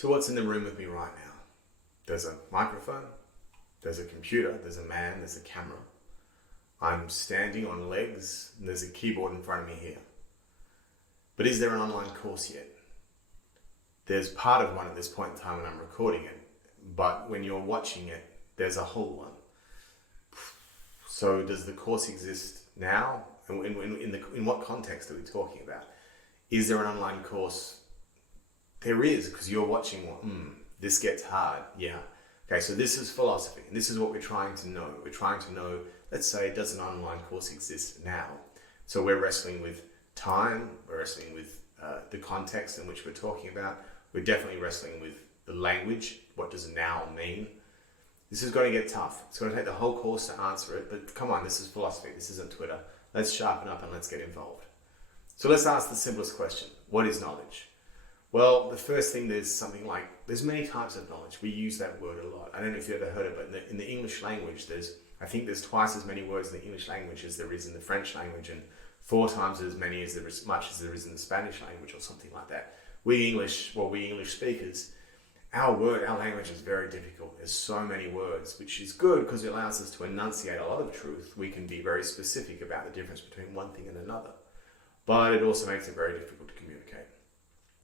So what's in the room with me right now? There's a microphone, there's a computer, there's a man, there's a camera. I'm standing on legs, and there's a keyboard in front of me here. But is there an online course yet? There's part of one at this point in time when I'm recording it, but when you're watching it, there's a whole one. So does the course exist now? And in what context are we talking about? Is there an online course? There is, because you're watching one. This gets hard. Yeah. Okay, so this is philosophy, and this is what we're trying to know. We're trying to know, let's say, does an online course exist now? So we're wrestling with time, we're wrestling with the context in which we're talking about. We're definitely wrestling with the language. What does now mean? This is going to get tough. It's going to take the whole course to answer it, but come on, this is philosophy. This isn't Twitter. Let's sharpen up and let's get involved. So let's ask the simplest question. What is knowledge? Well, the first thing, there's many types of knowledge. We use that word a lot. I don't know if you've ever heard it, but in the English language, I think there's twice as many words in the English language as there is in the French language, and 4 times as much as there is in the Spanish language, or something like that. We English speakers, our language is very difficult. There's so many words, which is good because it allows us to enunciate a lot of truth. We can be very specific about the difference between one thing and another, but it also makes it very difficult to communicate.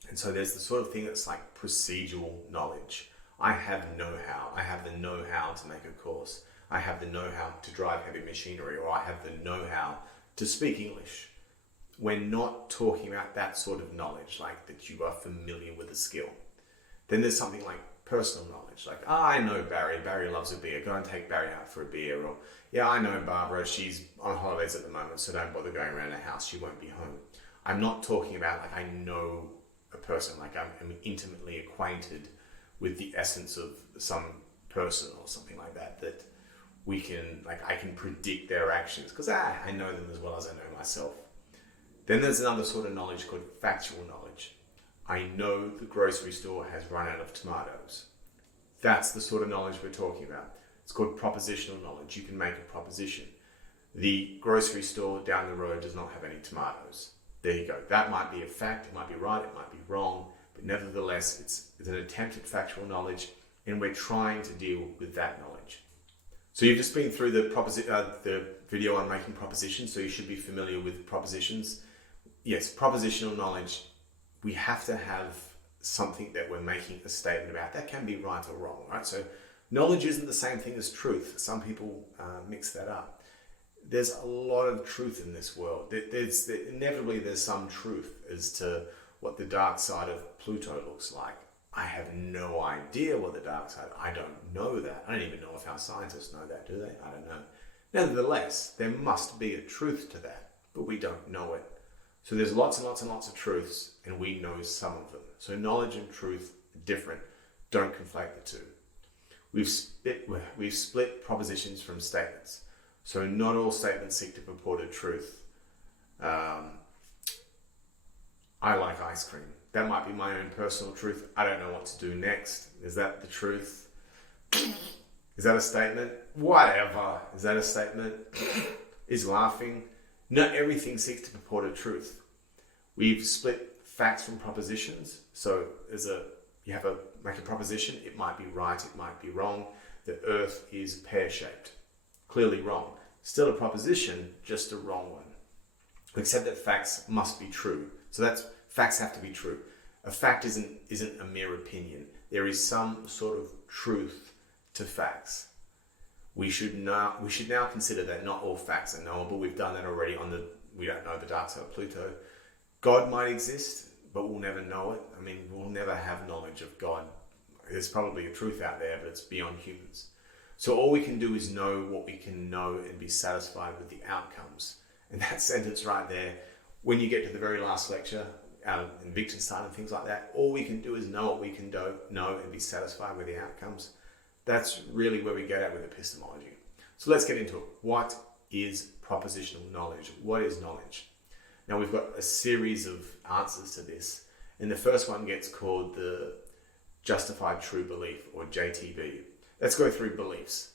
And so there's the sort of thing that's like procedural knowledge. I have know-how. I have the know-how to make a course. I have the know-how to drive heavy machinery, or I have the know-how to speak English. We're not talking about that sort of knowledge, like that you are familiar with the skill. Then there's something like personal knowledge, like, I know Barry. Barry loves a beer. Go and take Barry out for a beer. Or, yeah, I know Barbara. She's on holidays at the moment, so don't bother going around the house. She won't be home. I'm not talking about like I know a person, like I'm intimately acquainted with the essence of some person or something like that, that we can, like, I can predict their actions because I know them as well as I know myself. Then there's another sort of knowledge called factual knowledge. I know the grocery store has run out of tomatoes. That's the sort of knowledge we're talking about. It's called propositional knowledge. You can make a proposition. The grocery store down the road does not have any tomatoes. There you go. That might be a fact. It might be right. It might be wrong. But nevertheless, it's an attempt at factual knowledge, and we're trying to deal with that knowledge. So you've just been through the video on making propositions, so you should be familiar with propositions. Yes, propositional knowledge. We have to have something that we're making a statement about. That can be right or wrong, right? So knowledge isn't the same thing as truth. Some people mix that up. There's a lot of truth in this world. Inevitably, there's some truth as to what the dark side of Pluto looks like. I have no idea what the dark side, I don't know that. I don't even know if our scientists know that, do they? I don't know. Nevertheless, there must be a truth to that, but we don't know it. So there's lots and lots and lots of truths, and we know some of them. So knowledge and truth are different. Don't conflate the two. We've split propositions from statements. So not all statements seek to purport a truth. I like ice cream. That might be my own personal truth. I don't know what to do next. Is that the truth? Is that a statement? Whatever. Is that a statement? Is laughing? Not everything seeks to purport a truth. We've split facts from propositions. So make a proposition. It might be right. It might be wrong. The earth is pear-shaped. Clearly wrong. Still a proposition, just a wrong one. Except that facts must be true. So facts have to be true. A fact isn't a mere opinion. There is some sort of truth to facts. We should now consider that not all facts are knowable. We've done that already we don't know the dark side of Pluto. God might exist, but we'll never know it. I mean, we'll never have knowledge of God. There's probably a truth out there, but it's beyond humans. So all we can do is know what we can know and be satisfied with the outcomes. And that sentence right there, when you get to the very last lecture, in Wittgenstein and things like that, all we can do is know what we can know and be satisfied with the outcomes. That's really where we get at with epistemology. So let's get into it. What is propositional knowledge? What is knowledge? Now we've got a series of answers to this. And the first one gets called the justified true belief, or JTB. Let's go through beliefs.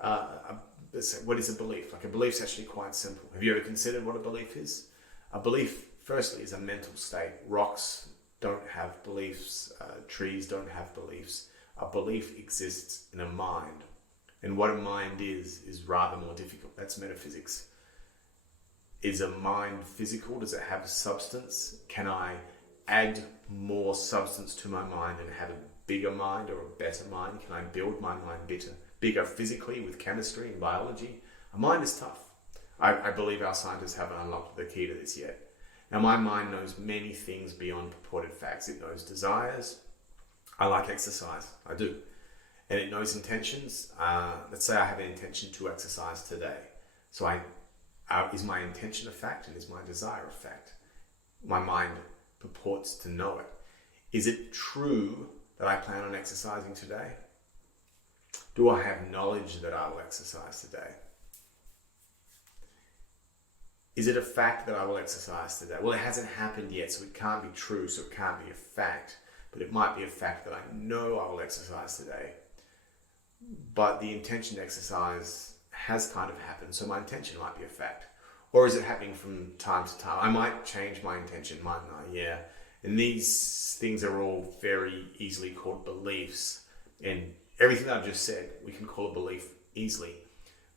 What is a belief? Like, a belief's actually quite simple. Have you ever considered what a belief is? A belief, firstly, is a mental state. Rocks don't have beliefs. Trees don't have beliefs. A belief exists in a mind. And what a mind is rather more difficult. That's metaphysics. Is a mind physical? Does it have substance? Can I add more substance to my mind and have a bigger mind or a better mind? Can I build my mind bigger physically with chemistry and biology? A mind is tough. I believe our scientists haven't unlocked the key to this yet. Now, my mind knows many things beyond purported facts. It knows desires. I like exercise. I do. And it knows intentions. Let's say I have an intention to exercise today. So is my intention a fact and is my desire a fact? My mind purports to know it. Is it true that I plan on exercising today? Do I have knowledge that I will exercise today? Is it a fact that I will exercise today? Well, it hasn't happened yet, so it can't be true, so it can't be a fact. But it might be a fact that I know I will exercise today. But the intention to exercise has kind of happened, so my intention might be a fact. Or is it happening from time to time? I might change my intention, mightn't I? Yeah. And these things are all very easily called beliefs. And everything that I've just said, we can call a belief easily.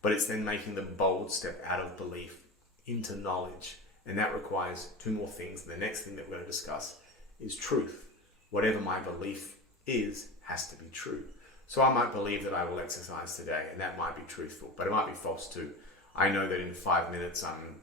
But it's then making the bold step out of belief into knowledge. And that requires two more things. The next thing that we're going to discuss is truth. Whatever my belief is has to be true. So I might believe that I will exercise today, and that might be truthful, but it might be false too. I know that in 5 minutes I'm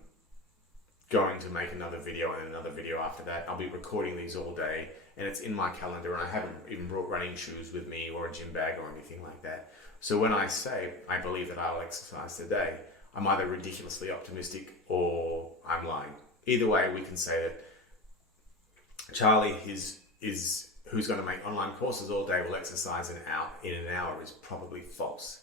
going to make another video and another video after that. I'll be recording these all day, and it's in my calendar, and I haven't even brought running shoes with me or a gym bag or anything like that. So when I say I believe that I'll exercise today, I'm either ridiculously optimistic or I'm lying. Either way, we can say that Charlie who's going to make online courses all day will exercise in an hour is probably false.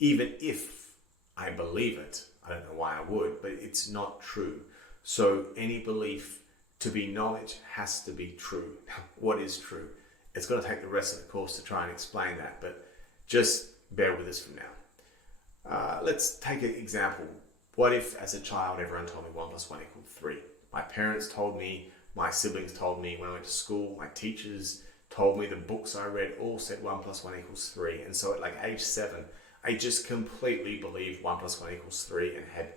Even if I believe it, I don't know why I would, but it's not true. So any belief to be knowledge has to be true. What is true? It's going to take the rest of the course to try and explain that, but just bear with us from now. Let's take an example. What if as a child everyone told me 1 + 1 = 3? My parents told me, my siblings told me, when I went to school, my teachers told me, the books I read all said 1 + 1 = 3. And so at like age 7, I just completely believed 1 + 1 = 3 and had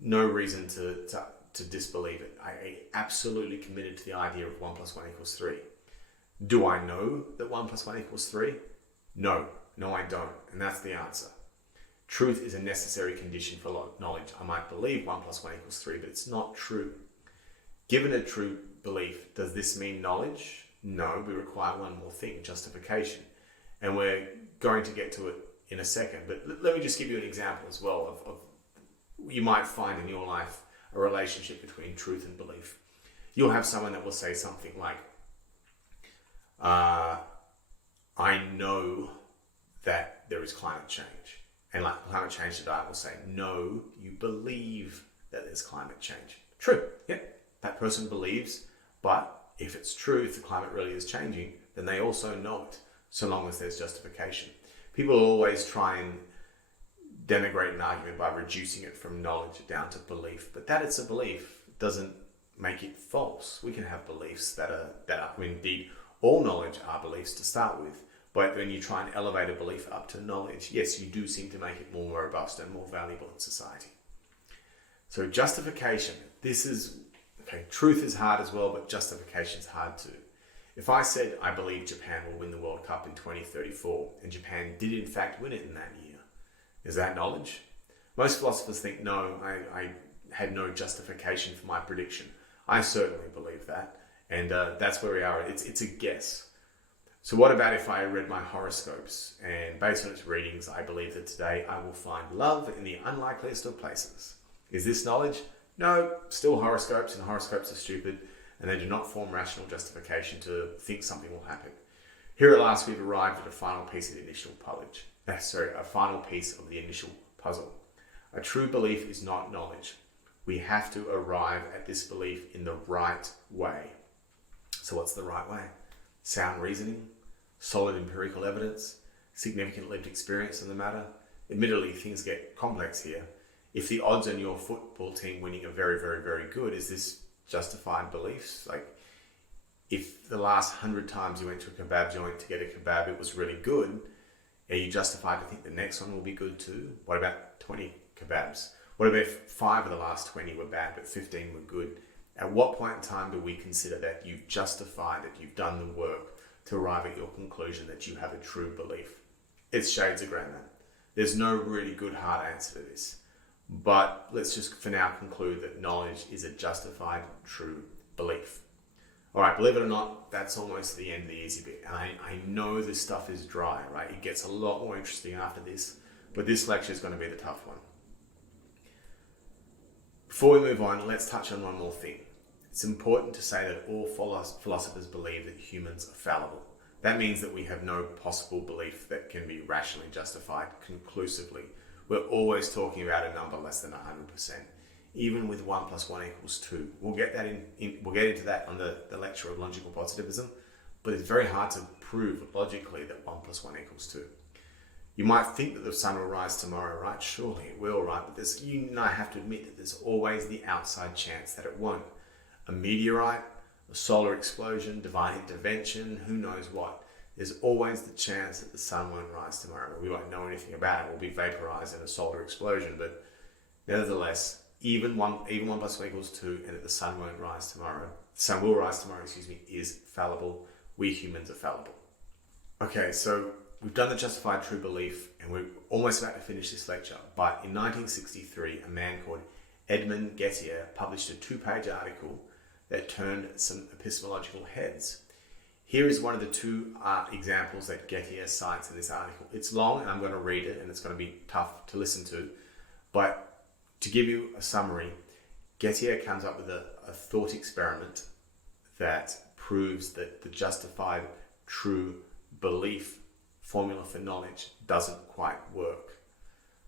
no reason to disbelieve it. I absolutely committed to the idea of 1 + 1 = 3. Do I know that 1 + 1 = 3? No, I don't. And that's the answer. Truth is a necessary condition for knowledge. I might believe 1 + 1 = 3, but it's not true. Given a true belief, does this mean knowledge? No, we require one more thing, justification. And we're going to get to it in a second. But let me just give you an example as well of you might find in your life a relationship between truth and belief. You'll have someone that will say something like, I know that there is climate change. And like climate change today will say, no, you believe that there's climate change. True, yeah. That person believes, but if it's true, if the climate really is changing, then they also know it, so long as there's justification. People always try and denigrate an argument by reducing it from knowledge down to belief, but that it's a belief doesn't make it false. We can have beliefs that are indeed, all knowledge are beliefs to start with, but when you try and elevate a belief up to knowledge, yes, you do seem to make it more robust and more valuable in society. So justification, truth is hard as well, but justification is hard too. If I said I believe Japan will win the World Cup in 2034, and Japan did in fact win it in that year, is that knowledge? Most philosophers think, no, I had no justification for my prediction. I certainly believe that, and that's where we are. It's a guess. So what about if I read my horoscopes, and based on its readings, I believe that today I will find love in the unlikeliest of places? Is this knowledge? No, still horoscopes, and horoscopes are stupid, and they do not form rational justification to think something will happen. Here at last, we've arrived at a final piece of the initial puzzle. A true belief is not knowledge. We have to arrive at this belief in the right way. So what's the right way? Sound reasoning, solid empirical evidence, significant lived experience in the matter. Admittedly, things get complex here. If the odds on your football team winning are very, very, very good, is this justified beliefs? Like, if the last 100 times you went to a kebab joint to get a kebab, it was really good, are you justified to think the next one will be good too? What about 20 kebabs? What about if 5 of the last 20 were bad, but 15 were good? At what point in time do we consider that you've justified it, you've done the work to arrive at your conclusion that you have a true belief? It's shades of grey, man. There's no really good hard answer to this. But let's just for now conclude that knowledge is a justified true belief. All right, believe it or not, that's almost the end of the easy bit. And I know this stuff is dry, right? It gets a lot more interesting after this, but this lecture is going to be the tough one. Before we move on, let's touch on one more thing. It's important to say that all philosophers believe that humans are fallible. That means that we have no possible belief that can be rationally justified conclusively. We're always talking about a number less than 100%. Even with 1 + 1 = 2. We'll get that we'll get into that on the lecture of logical positivism, but it's very hard to prove logically that 1 + 1 = 2. You might think that the sun will rise tomorrow, right? Surely it will, right? But you and I have to admit that there's always the outside chance that it won't. A meteorite, a solar explosion, divine intervention, who knows what. There's always the chance that the sun won't rise tomorrow. We won't know anything about it. We'll be vaporized in a solar explosion, but nevertheless, even 1 + 1 = 2, and that the sun won't rise tomorrow, the sun will rise tomorrow, is fallible. We humans are fallible. Okay, so we've done the justified true belief, and we're almost about to finish this lecture. But in 1963, a man called Edmund Gettier published a 2-page article that turned some epistemological heads. Here is one of the 2 examples that Gettier cites in this article. It's long, and I'm going to read it, and it's going to be tough to listen to. But to give you a summary, Gettier comes up with a thought experiment that proves that the justified true belief formula for knowledge doesn't quite work.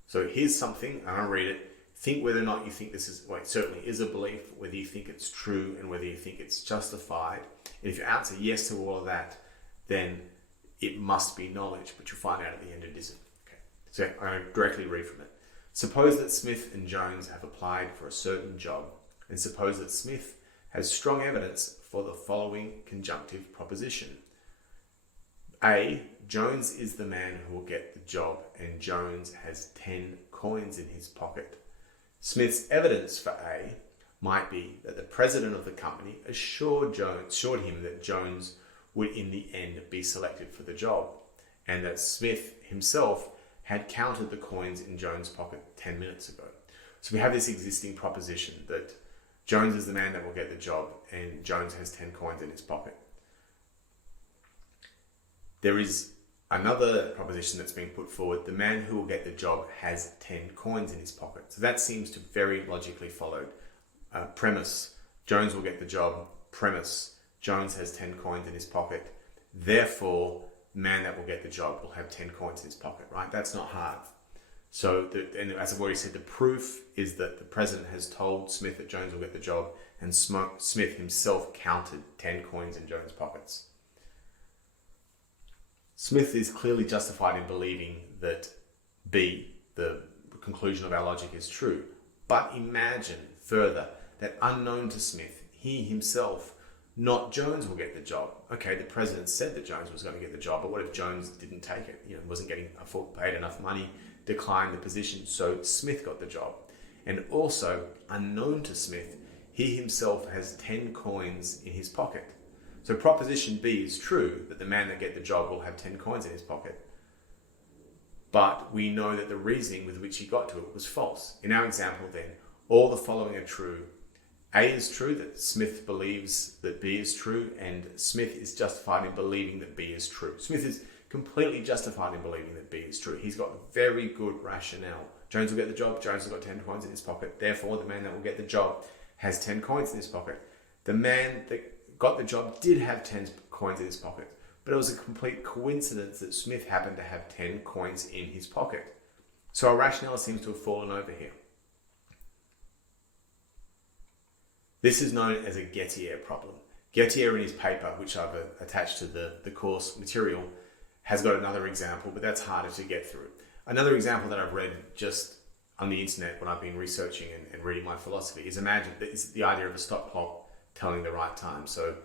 So here's something, I'm going to read it. Think whether or not you think this is, well, it certainly is a belief, whether you think it's true and whether you think it's justified. And if you answer yes to all of that, then it must be knowledge, but you'll find out at the end it isn't. Okay. So I'm going to directly read from it. Suppose that Smith and Jones have applied for a certain job, and suppose that Smith has strong evidence for the following conjunctive proposition. A, Jones is the man who will get the job, and Jones has 10 coins in his pocket. Smith's evidence for A might be that the president of the company assured him that Jones would in the end be selected for the job, and that Smith himself had counted the coins in Jones' pocket 10 minutes ago. So we have this existing proposition that Jones is the man that will get the job, and Jones has 10 coins in his pocket. There is another proposition that's being put forward. The man who will get the job has 10 coins in his pocket. So that seems to very logically follow. Premise, Jones will get the job. Premise, Jones has 10 coins in his pocket. Therefore, the man that will get the job will have 10 coins in his pocket, right? That's not hard. So, and as I've already said, the proof is that the president has told Smith that Jones will get the job, and Smith himself counted 10 coins in Jones' pockets. Smith is clearly justified in believing that B, the conclusion of our logic, is true. But imagine further that unknown to Smith, he himself, not Jones, will get the job. Okay, the president said that Jones was going to get the job, but what if Jones didn't take it? Wasn't getting paid enough money, declined the position, so Smith got the job. And also, unknown to Smith, he himself has 10 coins in his pocket. So proposition B is true, that the man that get the job will have 10 coins in his pocket. But we know that the reasoning with which he got to it was false. In our example then, all the following are true. A is true, that Smith believes that B is true, and Smith is justified in believing that B is true. Smith is completely justified in believing that B is true. He's got very good rationale. Jones will get the job, Jones has got 10 coins in his pocket. Therefore, the man that will get the job has 10 coins in his pocket. The man that got the job did have 10 coins in his pocket, but it was a complete coincidence that Smith happened to have 10 coins in his pocket. So our rationale seems to have fallen over here. This is known as a Gettier problem. Gettier in his paper, which I've attached to the course material, has got another example, but that's harder to get through. Another example that I've read just on the internet when I've been researching and reading my philosophy is the idea of a stop clock telling the right time. So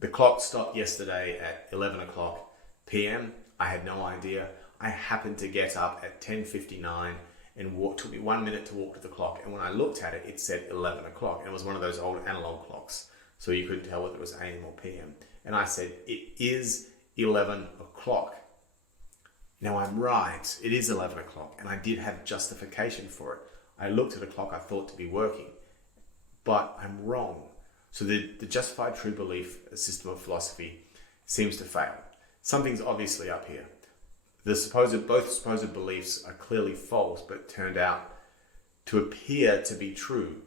The clock stopped yesterday at 11 o'clock p.m. I had no idea. I happened to get up at 10:59 and took me 1 minute to walk to the clock. And when I looked at it, it said 11 o'clock. And it was one of those old analog clocks. So you couldn't tell whether it was AM or PM. And I said, it is 11 o'clock. Now I'm right. It is 11 o'clock. And I did have justification for it. I looked at a clock I thought to be working. But I'm wrong. So the justified true belief system of philosophy seems to fail. Something's obviously up here. Both supposed beliefs are clearly false, but turned out to appear to be true.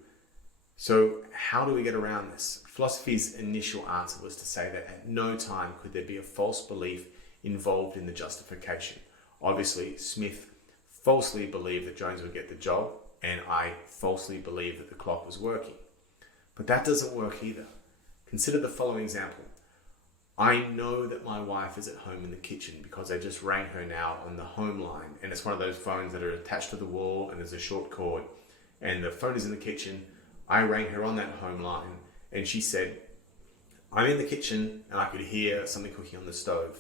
So how do we get around this? Philosophy's initial answer was to say that at no time could there be a false belief involved in the justification. Obviously, Smith falsely believed that Jones would get the job, and I falsely believed that the clock was working. But that doesn't work either. Consider the following example. I know that my wife is at home in the kitchen because I just rang her now on the home line. And it's one of those phones that are attached to the wall and there's a short cord. And the phone is in the kitchen. I rang her on that home line and she said, I'm in the kitchen and I could hear something cooking on the stove,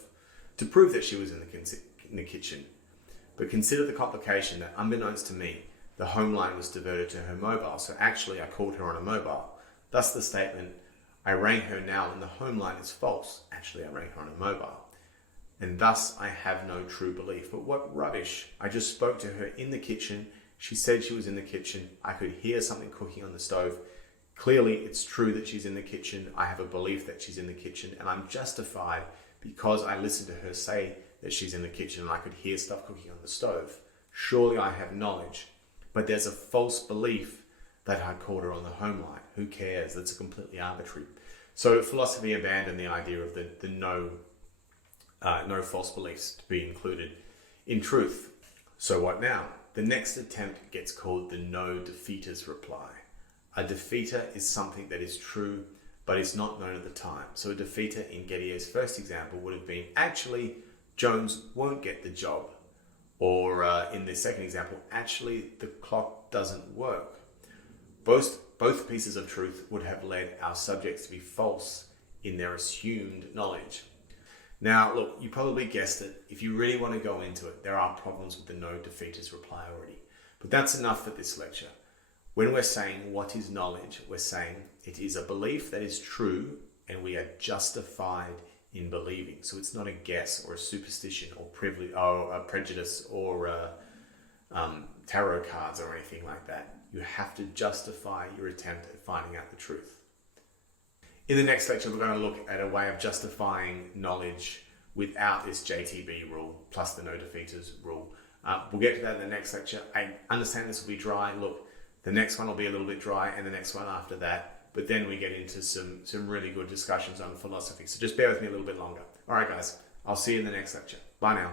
to prove that she was in the kitchen. But consider the complication that unbeknownst to me, the home line was diverted to her mobile. So actually I called her on a mobile. Thus the statement, I rang her now and the home line is false. Actually, I rang her on a mobile. And thus, I have no true belief. But what rubbish. I just spoke to her in the kitchen. She said she was in the kitchen. I could hear something cooking on the stove. Clearly, it's true that she's in the kitchen. I have a belief that she's in the kitchen. And I'm justified because I listened to her say that she's in the kitchen and I could hear stuff cooking on the stove. Surely I have knowledge. But there's a false belief that I called her on the home line. Who cares? That's completely arbitrary. So philosophy abandoned the idea of the no false beliefs to be included in truth. So what now? The next attempt gets called the no defeatist reply. A defeater is something that is true, but is not known at the time. So a defeater in Gettier's first example would have been, actually, Jones won't get the job. Or in the second example, actually, the clock doesn't work. Both pieces of truth would have led our subjects to be false in their assumed knowledge. Now, look, you probably guessed it. If you really want to go into it, there are problems with the no defeatist reply already. But that's enough for this lecture. When we're saying what is knowledge, we're saying it is a belief that is true and we are justified in believing. So it's not a guess or a superstition or privilege or a prejudice or tarot cards or anything like that. You have to justify your attempt at finding out the truth. In the next lecture, we're going to look at a way of justifying knowledge without this JTB rule, plus the no defeaters rule. We'll get to that in the next lecture. I understand this will be dry. Look, the next one will be a little bit dry, and the next one after that. But then we get into some really good discussions on philosophy. So just bear with me a little bit longer. All right, guys. I'll see you in the next lecture. Bye now.